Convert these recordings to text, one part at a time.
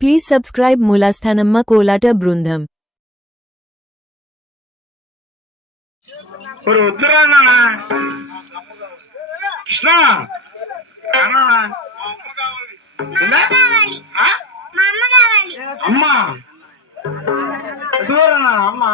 Please subscribe Mulasthanamma Kolata Brundham. ஒரு உத்தரவாதம் கிருஷ்ணா అమ్మా ఎదుగురా అమ్మా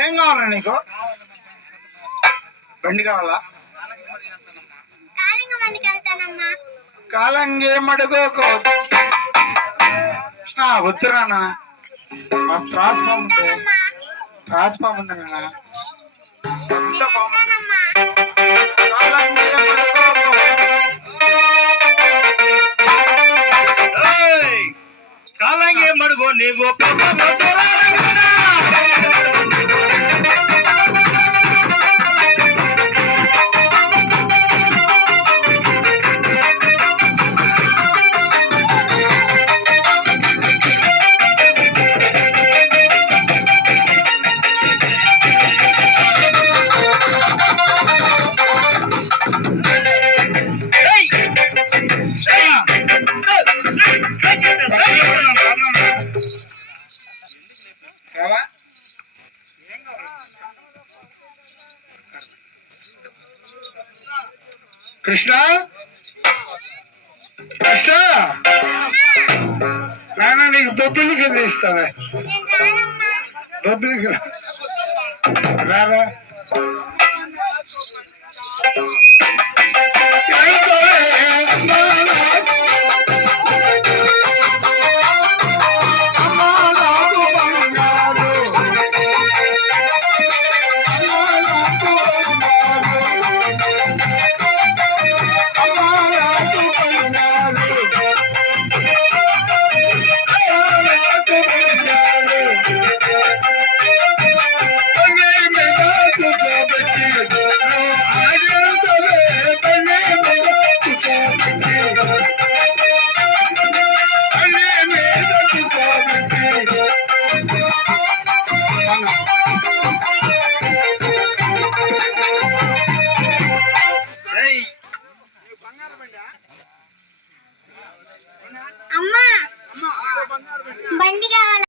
ఏం కావాలా నీకు? బండి కావాలా? కాలంగి మడుగోకో కృష్ణ వద్దురానా, ట్రాన్స్ఫార్మ్ ఉంది, ట్రాన్స్ఫార్మ్ ఉంది నాన్న. కాలంగి మడుగో నీవు కృష్ణ కృష్ణ నాన్న నీకు బొబ్బిలి కింద ఇస్తావా? బొబ్బిలి రారా